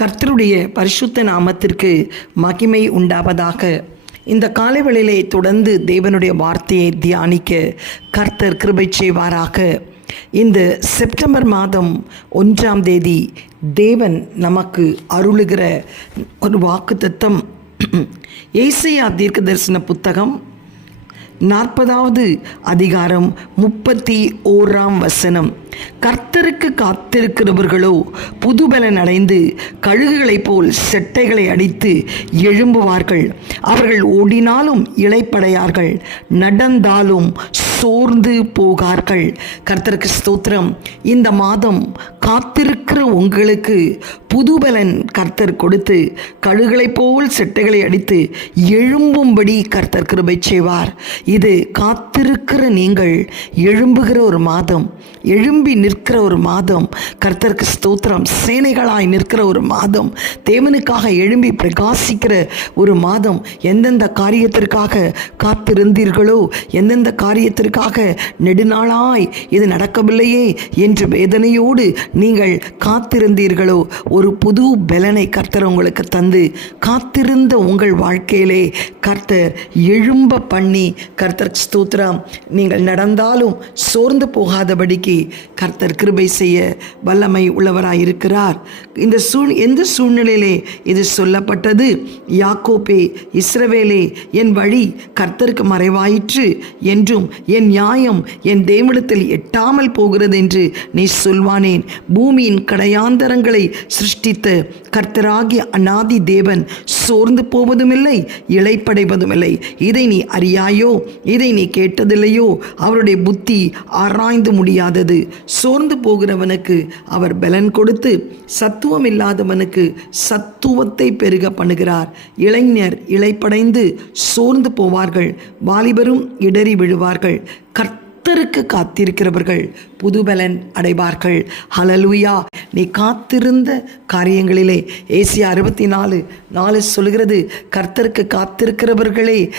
கர்த்தருடைய பரிசுத்த நாமத்திற்கு மகிமை உண்டாவதாக. இந்த காலைவெளியிலே தொடர்ந்து தேவனுடைய வார்த்தையை தியானிக்க கர்த்தர் கிருபை செய்வாராக. இந்த செப்டம்பர் மாதம் ஒன்றாம் தேதி தேவன் நமக்கு அருளுகிற ஒரு வாக்குத்தத்தம். ஏசையா தீர்க்க தரிசன புத்தகம் நாற்பதாவது அதிகாரம் முப்பத்தி ஓராம் வசனம். கர்த்தருக்கு காத்திருக்கிறவர்களோ புதுபலன் அடைந்து கழுகுகளைப் போல் செட்டைகளை அடித்து எழும்புவார்கள். அவர்கள் ஓடினாலும் இளைப்படையார்கள் நடந்தாலும் சோர்ந்து போகார்கள். கர்த்தருக்கு ஸ்தோத்திரம். இந்த மாதம் காத்திருக்கிற உங்களுக்கு புதுபலன் கர்த்தர் கொடுத்து கழுகளைப் போல் செட்டைகளை அடித்து எழும்பும்படி கர்த்தர் கிருபை செய்வார். இது காத்திருக்கிற நீங்கள் எழும்புகிற ஒரு மாதம் எழும்பி நிற்கிற ஒரு மாதம் கர்த்தருக்கு ஸ்தோத்திரம் சேனைகளாய் நிற்கிற ஒரு மாதம் தேவனுக்காக எழும்பி பிரகாசிக்கிற ஒரு மாதம் எந்தெந்த காரியத்திற்காக காத்திருந்தீர்களோ எந்தெந்த காரியத்திற்காக நெடுநாளாய் இது நடக்கவில்லையே என்று வேதனையோடு நீங்கள் காத்திருந்தீர்களோ ஒரு புது பலனை கர்த்தர் உங்களுக்கு தந்து காத்திருந்த உங்கள் வாழ்க்கையிலே கர்த்தர் எழும்ப பண்ணி கர்த்தர் ஸ்தூத்திரம். நீங்கள் நடந்தாலும் சோர்ந்து போகாதபடிக்கு கர்த்தர் கிருபை செய்ய வல்லமை உள்ளவராயிருக்கிறார் இந்த சூழ் எந்த சூழ்நிலையிலே இது சொல்லப்பட்டது? யாக்கோப்பே இஸ்ரவேலே என் வழி கர்த்தருக்கு மறைவாயிற்று என்றும் என் நியாயம் என் தேவனத்தில் எட்டாமல் போகிறது என்று நீ சொல்வானேன். பூமியின் கடையாந்தரங்களை சிருஷ்டித்த கர்த்தராகிய அநாதி தேவன் சோர்ந்து போவதுமில்லை இழைப்படைவதுமில்லை இதை நீ அறியாயோ? இதை நீ கேட்டதில்லையோ? அவருடைய புத்தி ஆராய்ந்து முடியாதது. சோர்ந்து போகிறவனுக்கு அவர் பலன் கொடுத்து சத்துவம் இல்லாதவனுக்கு சத்துவத்தை பெருக பண்ணுகிறார். இளைஞர் இழைப்படைந்து சோர்ந்து போவார்கள் வாலிபரும் இடறி விழுவார்கள். கர்த்தருக்கு காத்திருக்கிறவர்கள் புதுபலன் அடைவார்கள். ஹலலுயா நீ காத்திருந்த காரியங்களிலே. ஏசி அறுபத்தி நாலு நாலு சொல்கிறது கர்த்தருக்கு காத்திருக்கிறவர்களே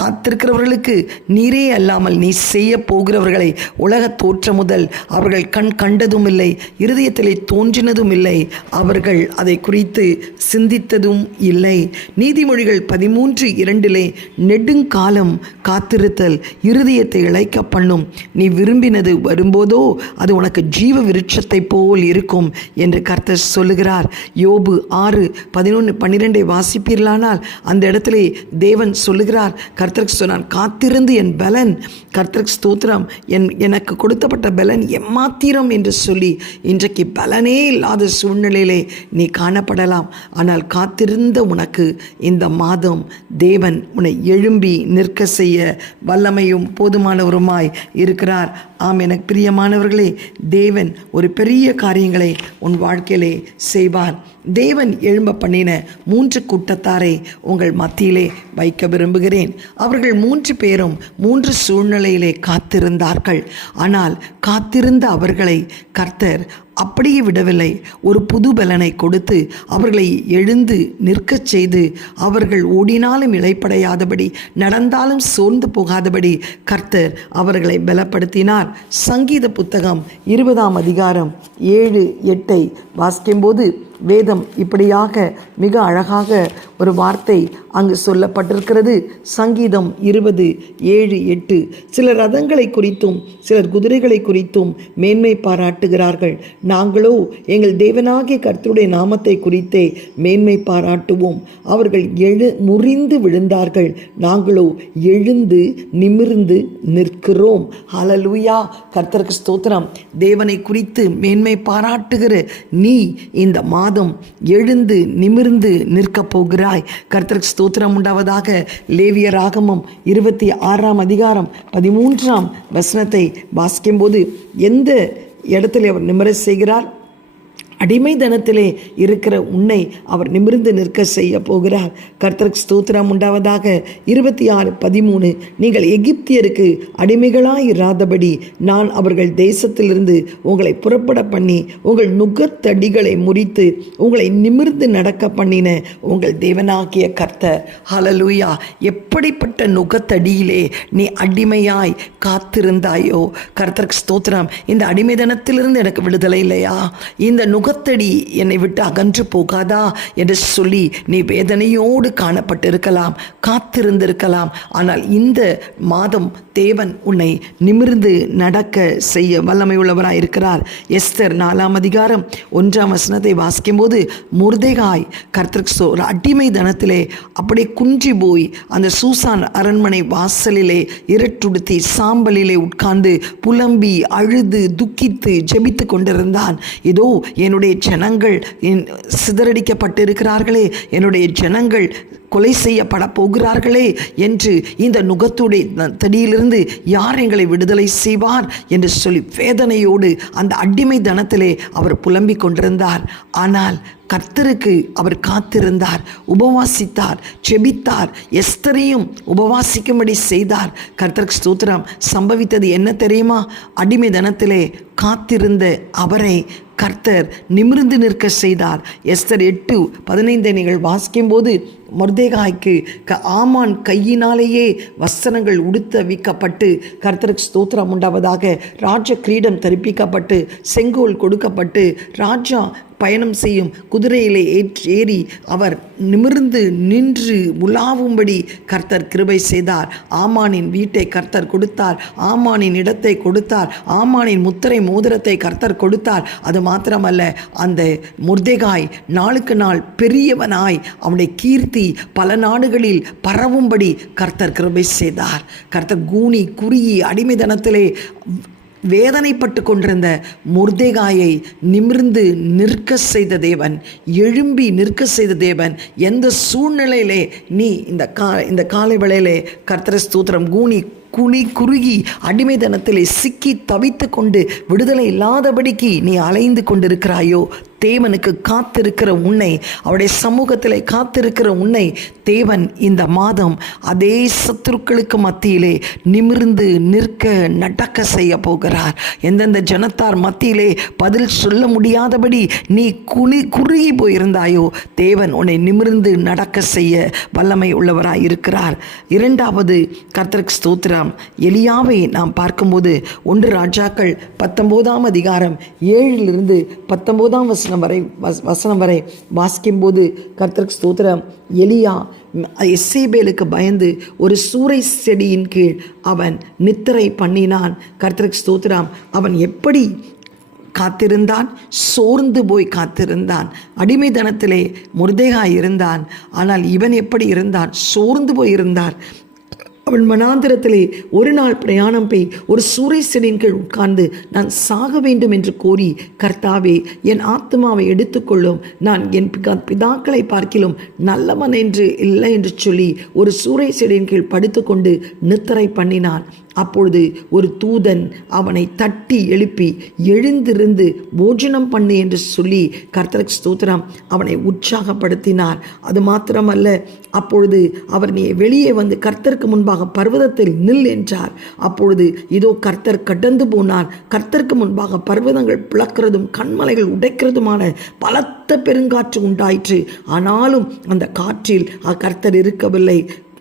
காத்திருக்கிறவர்களுக்கு நீரே அல்லாமல் நீ செய்ய போகிறவர்களை உலக தோற்ற முதல் அவர்கள் கண் கண்டதும் இல்லை இருதயத்திலே தோன்றினதும் இல்லை. அவர்கள் அதை குறித்து சிந்தித்ததும் இல்லை. நீதிமொழிகள் பதிமூன்று இரண்டிலே நெடுங்காலம் காத்திருத்தல் இருதயத்தை இழைக்க பண்ணும். நீ விரும்பினது வரும்போதோ அது உனக்கு ஜீவ விருட்சத்தை போல் இருக்கும் என்று கர்த்தர் சொல்லுகிறார். யோபு ஆறு பதினொன்று பன்னிரெண்டை வாசிப்பீர்களானால் அந்த இடத்திலே தேவன் சொல்லுகிறார் கர்த்தருக்கு சொன்னான் காத்திருந்து என் பலன். கர்த்தருக்கு ஸ்தோத்திரம். என் எனக்கு கொடுத்தப்பட்ட பலன் எம்மாத்திரம்? என்று சொல்லி இன்றைக்கு பலனே இல்லாத சூழ்நிலையிலே நீ காணப்படலாம். ஆனால் காத்திருந்த உனக்கு இந்த மாதம் தேவன் உன்னை எழும்பி நிற்க செய்ய வல்லமையும் போதுமானவருமாய் இருக்கிறார். ஆம் எனக்கு பிரியமானவர்களே தேவன் ஒரு பெரிய காரியங்களை உன் வாழ்க்கையிலே செய்வார். தேவன் எழும்ப பண்ணின மூன்று கூட்டத்தாரை உங்கள் மத்தியிலே வைக்க விரும்புகிறேன். அவர்கள் மூன்று பேரும் மூன்று சூழ்நிலையிலே காத்திருந்தார்கள். ஆனால் காத்திருந்த அவர்களை கர்த்தர் அப்படியே விடவில்லை. ஒரு புது பலனை கொடுத்து அவர்களை எழுந்து நிற்கச் செய்து அவர்கள் ஓடினாலும் இழைப்படையாதபடி நடந்தாலும் சோர்ந்து போகாதபடி கர்த்தர் அவர்களை பலப்படுத்தினார். சங்கீத புத்தகம் இருபதாம் அதிகாரம் ஏழு எட்டை வாசிக்கும்போது வேதம் இப்படியாக மிக அழகாக ஒரு வார்த்தை அங்கு சொல்லப்பட்டிருக்கிறது. சங்கீதம் இருபது ஏழு எட்டு. சில ரதங்களை குறித்தும் சிலர் குதிரைகளை குறித்தும் மேன்மை பாராட்டுகிறார்கள். நாங்களோ எங்கள் தேவனாகிய கர்த்தருடைய நாமத்தை குறித்தே மேன்மை பாராட்டுவோம். அவர்கள் எழு முறிந்து விழுந்தார்கள். நாங்களோ எழுந்து நிமிர்ந்து நிற்கிறோம். அலலுயா கர்த்தருக்கு ஸ்தோத்திரம். தேவனை குறித்து மேன்மை பாராட்டுகிற நீ இந்த மா மாதம் எழுந்து நிமிர்ந்து நிற்கப் போகிறாய். கர்த்தருக்கு ஸ்தோத்திரம் உண்டாவதாக. லேவிய ராகமம் இருபத்தி ஆறாம் அதிகாரம் பதிமூன்றாம் வசனத்தை வாசிக்கும்போது எந்த இடத்துல அவர் நிமிர செய்கிறார்? அடிமைதனத்திலே இருக்கிற உன்னை அவர் நிமிர்ந்து நிற்க செய்ய போகிறார். கர்த்தருக்கு ஸ்தோத்திரம் உண்டாவதாக. இருபத்தி ஆறு பதிமூணு. நீங்கள் எகிப்தியருக்கு அடிமைகளாய் இராதபடி நான் அவர்கள் தேசத்திலிருந்து உங்களை புறப்பட பண்ணி உங்கள் நுகத்தடிகளை முறித்து உங்களை நிமிர்ந்து நடக்க பண்ணின உங்கள் தேவனாகிய கர்த்தர். ஹலலூயா எப்படிப்பட்ட நுகத்தடியிலே நீ அடிமையாய் காத்திருந்தாயோ? கர்த்தருக்கு ஸ்தோத்திரம். இந்த அடிமைதனத்திலிருந்து எனக்கு விடுதலை இல்லையா? இந்த நுக முகத்தடி என்னை விட்டு அகன்று போகாதா என்று சொல்லி நீ வேதனையோடு காணப்பட்டிருக்கலாம் காத்திருந்திருக்கலாம். ஆனால் இந்த மாதம் தேவன் உன்னை நிமிர்ந்து நடக்க செய்ய வல்லமையுள்ளவராக இருக்கிறார். எஸ்தர் நாலாம் அதிகாரம் ஒன்றாம் வசனத்தை வாசிக்கும்போது முர்தேகாய் கர்த்தருக்கு சோ- ஒரு அடிமை தனத்திலே அப்படியே குன்றி போய் அந்த சூசான் அரண்மனை வாசலிலே இருட்டுடுத்தி சாம்பலிலே உட்கார்ந்து புலம்பி அழுது துக்கித்து ஜெபித்து கொண்டிருந்தான். ஏதோ என்னுடைய என்னுடைய ஜனங்கள் என் சிதறடிக்கப்பட்டிருக்கிறார்களே. என்னுடைய ஜனங்கள் கொலை செய்யப்பட போகிறார்களே என்று இந்த நுகத்துடைய தடியிலிருந்து யார் எங்களை விடுதலை செய்வார் என்று சொல்லி வேதனையோடு அந்த அடிமை தனத்திலே அவர் புலம்பிக் கொண்டிருந்தார். ஆனால் கர்த்தருக்கு அவர் காத்திருந்தார் உபவாசித்தார் செபித்தார் எஸ்தரையும் உபவாசிக்கும்படி செய்தார். கர்த்தருக்கு ஸ்தோத்திரம். சம்பவித்தது என்ன தெரியுமா? அடிமை தனத்திலே காத்திருந்த அவரை கர்த்தர் நிமிர்ந்து நிற்க செய்தார். எஸ்தர் எட்டு பதினைந்தை நீங்கள் வாசிக்கும்போது மொர்தேகாய்க்கு க ஆமான் கையினாலேயே வசனங்கள் உடுத்த விக்கப்பட்டு கர்த்தருக்கு ஸ்தோத்திரம் உண்டாவதாக ராஜ கிரீடம் தரிப்பிக்கப்பட்டு செங்கோல் கொடுக்கப்பட்டு ராஜா பயணம் செய்யும் குதிரையிலே ஏற்றி ஏறி அவர் நிமிர்ந்து நின்று உலாவும்படி கர்த்தர் கிருபை செய்தார். ஆமானின் வீட்டை கர்த்தர் கொடுத்தார். ஆமானின் இடத்தை கொடுத்தார். ஆமானின் முத்திரை மோதிரத்தை கர்த்தர் கொடுத்தார். அது மாத்திரமல்ல அந்த முர்தேகாய் நாளுக்கு நாள் பெரியவனாய் அவனுடைய கீர்த்தி பல நாடுகளில் பரவும்படி கர்த்தர் கிருபை செய்தார். கர்த்தர் கூனி குறுகி அடிமைதனத்திலே வேதனைப்பட்டு கொண்டிருந்த முர்தேகாயை நிமிர்ந்து நிற்க செய்த தேவன் எழும்பி நிற்க செய்த தேவன் எந்த சூழ்நிலையிலே நீ இந்த கா இந்த காலை வேளையிலே கர்த்தர ஸ்தூத்திரம் கூனி குனி குறுகி அடிமைதனத்திலே சிக்கி தவித்து கொண்டு விடுதலை இல்லாதபடிக்கு நீ அலைந்து கொண்டிருக்கிறாயோ தேவனுக்கு காத்திருக்கிற உன்னை அவருடைய சமூகத்திலே காத்திருக்கிற உன்னை தேவன் இந்த மாதம் அதே சத்துருக்களுக்கு மத்தியிலே நிமிர்ந்து நிற்க நடக்க செய்ய போகிறார். எந்தெந்த ஜனத்தார் மத்தியிலே பதில் சொல்ல முடியாதபடி நீ குனி குறுகி போயிருந்தாயோ தேவன் உன்னை நிமிர்ந்து நடக்க செய்ய வல்லமை உள்ளவராய் இருக்கிறார். இரண்டாவது கர்த்தருக்கு ஸ்தோத்திரம். எலியாவை நாம் பார்க்கும்போது ஒன்று ராஜாக்கள் பத்தொம்போதாம் அதிகாரம் ஏழிலிருந்து பத்தொம்போதாம் வசனம் வரை வஸ்- வசனம் வரை வாசிக்கும்போது கர்த்தருக்கு ஸ்தோத்திரம். எலியா எஸ்ஸேபேலுக்கு பயந்து ஒரு சூறை செடியின் கீழ் அவன் நித்திரை பண்ணினான். கர்த்தருக்கு ஸ்தோத்திரம். அவன் எப்படி காத்திருந்தான்? சோர்ந்து போய் காத்திருந்தான். அடிமைதனத்திலே முருதேகா இருந்தான். ஆனால் இவன் எப்படி இருந்தான்? சோர்ந்து போய் இருந்தான் அவன் மனாந்திரத்திலே ஒரு நாள் பிரயாணம் போய் ஒரு சூறை செடியின் கீழ் உட்கார்ந்து நான் சாக வேண்டும் என்று கோரி கர்த்தாவே என் ஆத்மாவை எடுத்துக்கொள்ளும். நான் என் பிதா- பிதாக்களை பார்க்கிலும் நல்லவன் என்று இல்லை என்று சொல்லி ஒரு சூறை செடியின் கீழ் படுத்துக்கொண்டு நித்திரை பண்ணினான். அப்பொழுது ஒரு தூதன் அவனை தட்டி எழுப்பி எழுந்திருந்து போஜனம் பண்ணு என்று சொல்லி கர்த்தருக்கு ஸ்தோத்திரம் அவனை உற்சாகப்படுத்தினார். அது மாத்திரமல்ல அப்பொழுது அவர் நீ வெளியே வந்து கர்த்தருக்கு முன்பாக பர்வதத்தில் நில் என்றார். அப்பொழுது இதோ கர்த்தர் கடந்து போனார். கர்த்தருக்கு முன்பாக பர்வதங்கள் பிளக்கிறதும் கண்மலைகள் உடைக்கிறதுமான பலத்த பெருங்காற்று உண்டாயிற்று. ஆனாலும் அந்த காற்றில் அக்கர்த்தர் கர்த்தர் இருக்கவில்லை.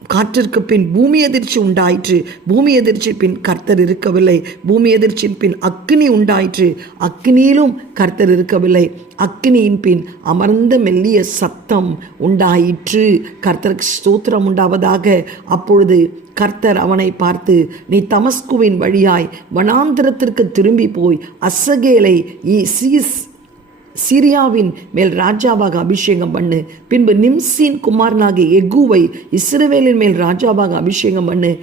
காற்றிற்கு பின் பூமி அதிர்ச்சி உண்டாயிற்று. பூமி எதிர்ச்சி பின் கர்த்தர் இருக்கவில்லை. பூமி எதிர்ச்சியின் பின் அக்னி உண்டாயிற்று. அக்கினியிலும் கர்த்தர் இருக்கவில்லை. அக்னியின் பின் அமர்ந்த மெல்லிய சத்தம் உண்டாயிற்று. கர்த்தருக்கு ஸ்தோத்திரம் உண்டாவதாக. அப்பொழுது கர்த்தர் அவனை பார்த்து நீ தமஸ்குவின் வழியாய் வனாந்திரத்திற்கு திரும்பி போய் அசகேலை இ- சீஸ் சீரியாவின் மேல் ராஜாவாக அபிஷேகம் பண்ணு. பின்பு நிம்சின் குமாரனாகிய எகுவை இஸ்ரவேலின் மேல் ராஜாவாக அபிஷேகம் பண்ணு.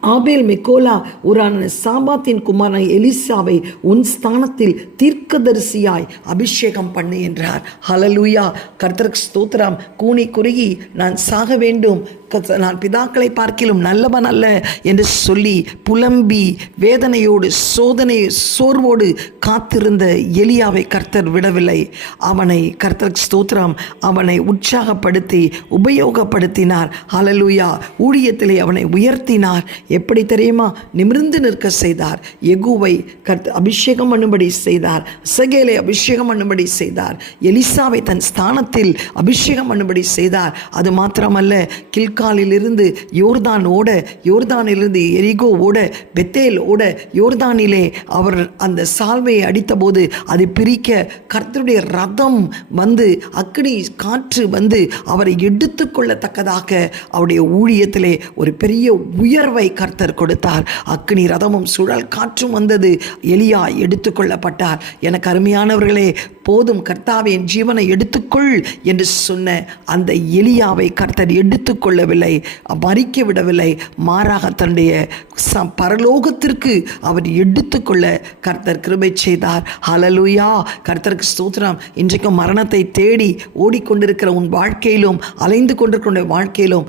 ஆபேல் மெக்கோலா உரான சாபாத்தின் குமாரன் எலிசாவை உன் ஸ்தானத்தில் தீர்க்கதரிசியாய் அபிஷேகம் பண்ணு என்றார். ஹலலூயா கர்த்தருக்கு ஸ்தோத்திரம். கூனி குறுகி நான் சாக வேண்டும். நான் பிதாக்களை பார்க்கிலும் நல்லவன் அல்ல என்று சொல்லி புலம்பி வேதனையோடு சோதனை சோர்வோடு காத்திருந்த எலியாவை கர்த்தர் விடவில்லை. அவனை கர்த்தர் ஸ்தோத்திரம். அவனை உற்சாகப்படுத்தி உபயோகப்படுத்தினார். ஹலலூயா ஊழியத்திலே அவனை உயர்த்தினார். எப்படி தெரியுமா? நிமிர்ந்து நிற்க செய்தார். எகுவை கர்த்து அபிஷேகம் பண்ணும்படி செய்தார். சகேலை அபிஷேகம் பண்ணும்படி செய்தார். எலிசாவை தன் ஸ்தானத்தில் அபிஷேகம் பண்ணும்படி செய்தார். அது மாத்திரமல்ல கில்காலிலிருந்து யோர்தான் ஓட யோர்தானிலிருந்து எரிகோ ஓட பெத்தேல் ஓட யோர்தானிலே அவர் அந்த சால்வையை அடித்தபோது அது பிரிக்க கர்த்தருடைய ரதம் வந்து அக்னி காற்று வந்து அவரை எடுத்துக்கொள்ளத்தக்கதாக அவருடைய ஊழியத்திலே ஒரு பெரிய உயர்வை கர்த்தர் கொடுத்தார். அக்னி ரதமும் சுழல் காற்றும் வந்தது. எலியா எடுத்துக்கொள்ளப்பட்டார். எனக்கு அருமையானவர்களே போதும் கர்த்தாவே என் ஜீவனை எடுத்துக்கொள் என்று சொன்ன அந்த எலியாவை கர்த்தர் எடுத்துக்கொள்ளவில்லை மறிக்க விடவில்லை. மாறாக தன்னுடைய ச பரலோகத்திற்கு அவர் எடுத்துக்கொள்ள கர்த்தர் கிருபை செய்தார். ஹலலுயா கர்த்தருக்கு ஸ்தோத்திரம். இன்றைக்கும் மரணத்தை தேடி ஓடிக்கொண்டிருக்கிற உன் வாழ்க்கையிலும் அலைந்து கொண்டிருக்கிற வாழ்க்கையிலும்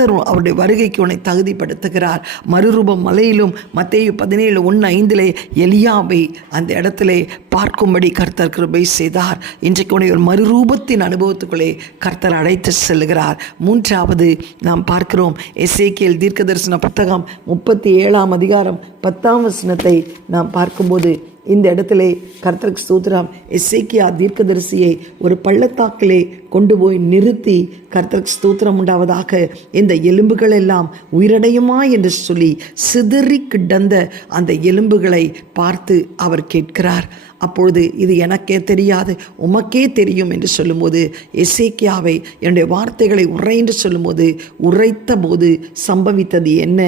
கர்த்தர் அவருடைய வருகைக்கு உன்னை தகுதிப்படுத்துகிறார். மறுரூபம் மலையிலும் மத்தேயு பதினேழு ஒன்று ஐந்திலே எலியாவை அந்த இடத்திலே பார்க்கும்படி கர்த்தர் கிருபை செய்தார். இன்றைக்கு உன்னை ஒரு மறுரூபத்தின் அனுபவத்துக்குள்ளே கர்த்தர் அழைத்து செல்கிறார். மூன்றாவது நாம் பார்க்கிறோம் எஸ்ஏகேல் தீர்க்க தரிசன புத்தகம் முப்பத்தி ஏழாம் அதிகாரம் பத்தாம் வசனத்தை நாம் பார்க்கும்போது இந்த இடத்திலே கர்த்தருக்கு ஸ்தோத்திரம். எஸ்ஐக்கியா தீர்க்கதரிசியை ஒரு பள்ளத்தாக்கிலே கொண்டு போய் நிறுத்தி கர்த்தருக்கு ஸ்தோத்திரம் உண்டாவதாக இந்த எலும்புகள் எல்லாம் உயிரடையுமா என்று சொல்லி சிதறி கிடந்த அந்த எலும்புகளை பார்த்து அவர் கேட்கிறார். அப்பொழுது இது எனக்கே தெரியாது உமக்கே தெரியும் என்று சொல்லும்போது எசேக்கியாவை என்னுடைய வார்த்தைகளை உரை என்று சொல்லும்போது உரைத்த போது சம்பவித்தது என்ன?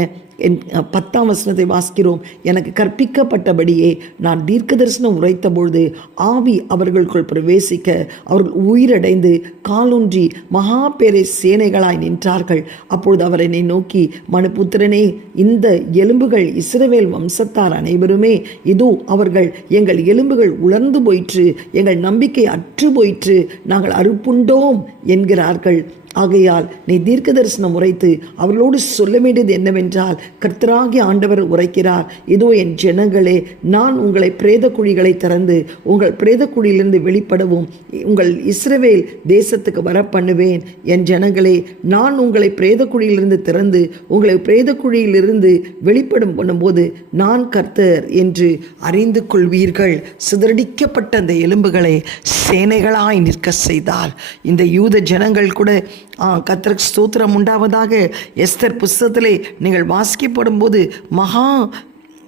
என் பத்தாம் வசனத்தை வாசிக்கிறோம். எனக்கு கற்பிக்கப்பட்டபடியே நான் தீர்க்க தரிசனம் உரைத்த பொழுது ஆவி அவர்களுக்குள் பிரவேசிக்க அவர்கள் உயிரடைந்து காலூன்றி மகா பேரை சேனைகளாய் நின்றார்கள். அப்பொழுது அவர் என்னை நோக்கி மனுபுத்திரனே இந்த எலும்புகள் இஸ்ரவேல் வம்சத்தார் அனைவருமே இதோ அவர்கள் எங்கள் எலும்புகள் உலர்ந்து போயிற்று எங்கள் நம்பிக்கை அற்று போயிற்று நாங்கள் அறுப்புண்டோம் என்கிறார்கள். ஆகையால் நீ தீர்க்க தரிசனம் உரைத்து அவர்களோடு சொல்ல வேண்டியது என்னவென்றால் கர்த்தராகி ஆண்டவர் உரைக்கிறார் இதோ என் ஜனங்களே நான் உங்களை பிரேத குழிகளை திறந்து உங்கள் பிரேத குழியிலிருந்து வெளிப்படவும் உங்கள் இஸ்ரவேல் தேசத்துக்கு வர பண்ணுவேன் என் ஜனங்களே நான் உங்களை பிரேத குழியிலிருந்து திறந்து உங்களை பிரேத குழியிலிருந்து வெளிப்படும் பண்ணும்போது நான் கர்த்தர் என்று அறிந்து கொள்வீர்கள். சிதறடிக்கப்பட்ட அந்த எலும்புகளை சேனைகளாய் நிற்க செய்தால் இந்த யூத ஜனங்கள் கூட ஆ, கர்த்தருக்கு ஸ்தோத்திரம் உண்டாவதாக எஸ்தர் புஸ்தகத்திலே நீங்கள் வாசிக்கப்படும் போது மகா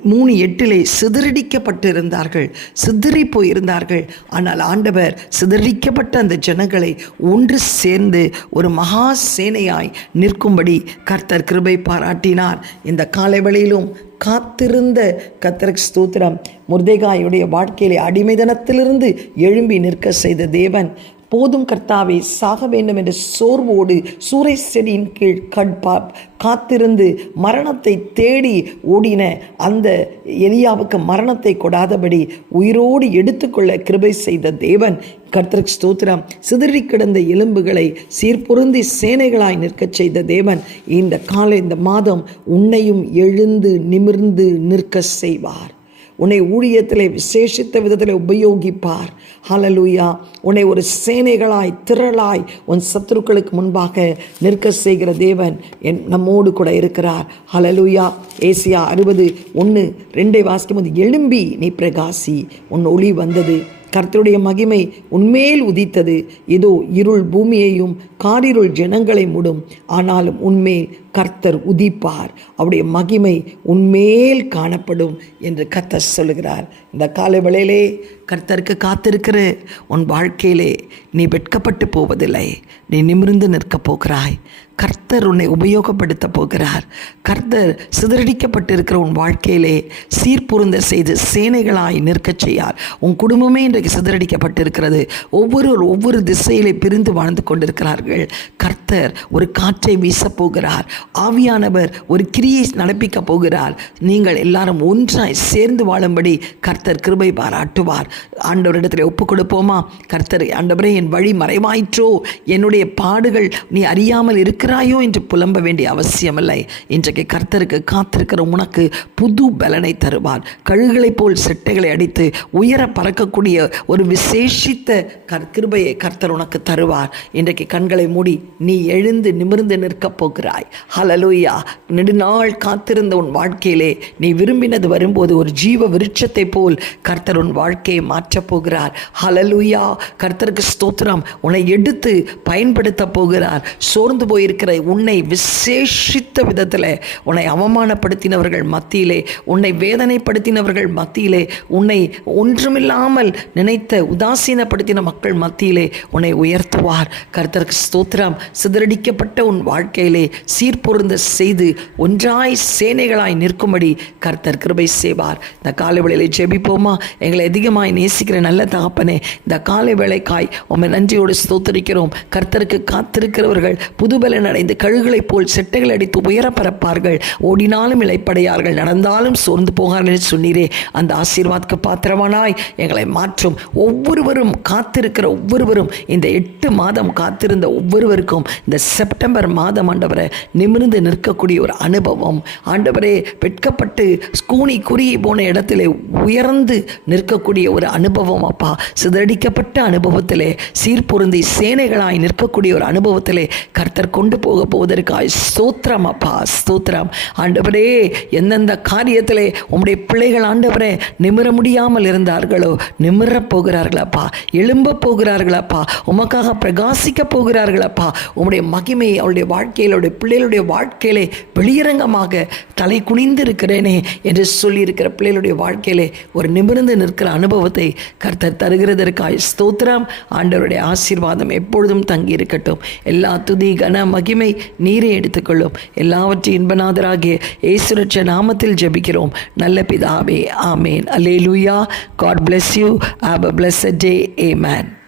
மூணு எட்டிலே சிதறடிக்கப்பட்டிருந்தார்கள். சிதறி போயிருந்தார்கள் ஆனால் ஆண்டவர் சிதறடிக்கப்பட்ட அந்த ஜனங்களை ஒன்று சேர்ந்து ஒரு மகா சேனையாய் நிற்கும்படி கர்த்தர் கிருபை பாராட்டினார். இந்த காலைவெளியிலும் காத்திருந்த கத்திரக் ஸ்தோத்திரம். முர்தேகாயுடைய வாழ்க்கையிலே அடிமைதனத்திலிருந்து எழும்பி நிற்க செய்த தேவன் போதும் கர்த்தாவே சாக வேண்டும் என்ற சோர்வோடு சூறை செடியின் கீழ் கட்பா காத்திருந்து மரணத்தை தேடி ஓடின அந்த எலியாவுக்கு மரணத்தை கொடாதபடி உயிரோடு எடுத்துக்கொள்ள கிருபை செய்த தேவன் கர்த்தருக்கு ஸ்தோத்திரம். சிதறி கிடந்த எலும்புகளை சீர்பொருந்தி சேனைகளாய் நிற்கச் செய்த தேவன் இந்த காலை இந்த மாதம் உன்னையும் எழுந்து நிமிர்ந்து நிற்க செய்வார். உன்னை ஊழியத்தில் விசேஷித்த விதத்தில் உபயோகிப்பார். ஹலலூயா உன்னை ஒரு சேனைகளாய் திரளாய் உன் சத்துருக்களுக்கு முன்பாக நிற்க செய்கிற தேவன் என் நம்மோடு கூட இருக்கிறார். ஹலலூயா ஏசியா அறுபது ஒன்று ரெண்டை வாசிக்கும் போது எழும்பி நீ பிரகாசி உன் ஒளி வந்தது. கர்த்தருடைய மகிமை உன்மேல் உதித்தது. இதோ இருள் பூமியையும் காரிருள் ஜனங்களை மூடும். ஆனாலும் உன்மேல் கர்த்தர் உதிப்பார். அவருடைய மகிமை உன்மேல் காணப்படும் என்று கர்த்தர் சொல்லுகிறார். இந்த காலை வேளையிலே கர்த்தருக்கு காத்திருக்கிற உன் வாழ்க்கையிலே நீ வெட்கப்பட்டு போவதில்லை. நீ நிமிர்ந்து நிற்கப் போகிறாய். கர்த்தர் உன்னை உபயோகப்படுத்த போகிறார். கர்த்தர் சிதறடிக்கப்பட்டிருக்கிற உன் வாழ்க்கையிலே சீர்புருந்த செய்து சேனைகளாய் நிற்கச் செய்யார். உன் குடும்பமே இன்றைக்கு சிதறடிக்கப்பட்டிருக்கிறது. ஒவ்வொருவர் ஒவ்வொரு திசையிலே பிரிந்து வாழ்ந்து கொண்டிருக்கிறார்கள். கர்த்தர் ஒரு காற்றை வீசப்போகிறார் ஆவியானவர் ஒரு கிரியை நடப்பிக்க போகிறார். நீங்கள் எல்லாரும் ஒன்றாய் சேர்ந்து வாழும்படி கர்த்தர் கிருபை பாராட்டுவார். ஆண்டவரிடத்தில் ஒப்பு கொடுப்போமா கர்த்தர் ஆண்டவரே என் வழி மறைவாயிற்றோ? என்னுடைய பாடுகள் நீ அறியாமல் இருக்கிறாயோ என்று புலம்ப வேண்டிய அவசியமில்லை. இன்றைக்கு கர்த்தருக்கு காத்திருக்கிற உனக்கு புது பலனை தருவார். கழுகளைப் போல் செட்டைகளை அடித்து உயர பறக்கக்கூடிய ஒரு விசேஷித்த கர் கிருபையை கர்த்தர் உனக்கு தருவார். இன்றைக்கு கண்களை மூடி நீ எழுந்து நிமிர்ந்து நிற்கப் போகிறாய். ஹலலூயா நெடுநாள் காத்திருந்த உன் வாழ்க்கையிலே நீ விரும்பினது வரும்போது ஒரு ஜீவ விருட்சத்தை போல் கர்த்தர் உன் வாழ்க்கையை மாற்றப் போகிறார். ஹலலூயா கர்த்தருக்கு ஸ்தோத்திரம். உன்னை எடுத்து பயன்படுத்த போகிறார். சோர்ந்து போயிருக்கிற உன்னை விசேஷித்த விதத்தில் உன்னை அவமானப்படுத்தினவர்கள் மத்தியிலே உன்னை வேதனைப்படுத்தினவர்கள் மத்தியிலே உன்னை ஒன்றுமில்லாமல் நினைத்த உதாசீனப்படுத்தின மக்கள் மத்தியிலே உன்னை உயர்த்துவார். கர்த்தருக்கு ஸ்தோத்திரம். சிதறடிக்கப்பட்ட உன் வாழ்க்கையிலே சீர் பொருந்த செய்து ஒன்றாய் சேனைகளாய் நிற்கும்படி கர்த்தர் கிருபை செய்வார். இந்த காலை வேளையிலே ஜெபிப்போமா? எங்களை அதிகமாய் நேசிக்கிற நல்ல தகப்பனே இந்த காலை வேளைக்காய் உம்மை நன்றியோடு ஸ்தோத்தரிக்கிறோம். கர்த்தருக்கு காத்திருக்கிறவர்கள் புதுபலன் அடைந்து கழுகளைப் போல் செட்டைகள் அடித்து உயர பரப்பார்கள். ஓடினாலும் இளைப்படையார்கள் நடந்தாலும் சோர்ந்து போகார்கள் என்று சொன்னீரே. அந்த ஆசீர்வாதக்கு பாத்திரமானாய். எங்களை மாற்றும் ஒவ்வொருவரும் காத்திருக்கிற ஒவ்வொருவரும் இந்த எட்டு மாதம் காத்திருந்த ஒவ்வொருவருக்கும் இந்த செப்டம்பர் மாதம் ஆண்டவரை நிமிர்ந்து நிற்கக்கூடிய ஒரு அனுபவம். ஆண்டவரே வெட்கப்பட்டு ஸ்கூனி குறி போன இடத்திலே உயர்ந்து நிற்கக்கூடிய ஒரு அனுபவம் அப்பா. சிதறடிக்கப்பட்ட அனுபவத்திலே சீர்பொருந்தி சேனைகளாய் நிற்கக்கூடிய ஒரு அனுபவத்திலே கர்த்தர் கொண்டு போக போவதற்காய் ஸ்தோத்திரம் அப்பா ஸ்தோத்திரம். ஆண்டவரே எந்தெந்த காரியத்திலே உம்முடைய பிள்ளைகள் ஆண்டவரே நிமிர முடியாமல் இருந்தார்களோ நிமிர போகிறார்களப்பா எழும்ப போகிறார்களப்பா உமக்காக பிரகாசிக்க போகிறார்களப்பா உம்முடைய மகிமை அவளுடைய வாழ்க்கையில் அவருடைய பிள்ளைகளுடைய வாழ்க்கையிலே வெளியரங்கமாக தலை குனிந்து இருக்கிறேனே என்று சொல்லியிருக்கிற பிள்ளைகளுடைய வாழ்க்கையிலே ஒரு நிமிர்ந்து நிற்கிற அனுபவத்தை கர்த்தர் தருகிறதற்காய் ஸ்தோத்திரம். ஆண்டவருடைய ஆசீர்வாதம் எப்பொழுதும் தங்கி இருக்கட்டும் எல்லா துதி கன மகிமை நீரை எடுத்துக்கொள்ளும். எல்லாவற்றையும் இன்பநாதராகிய ஏசுரட்ச நாமத்தில் ஜெபிக்கிறோம். நல்ல பிதாவே ஆமேன். அல்லேலூயா. God bless you have a bless day man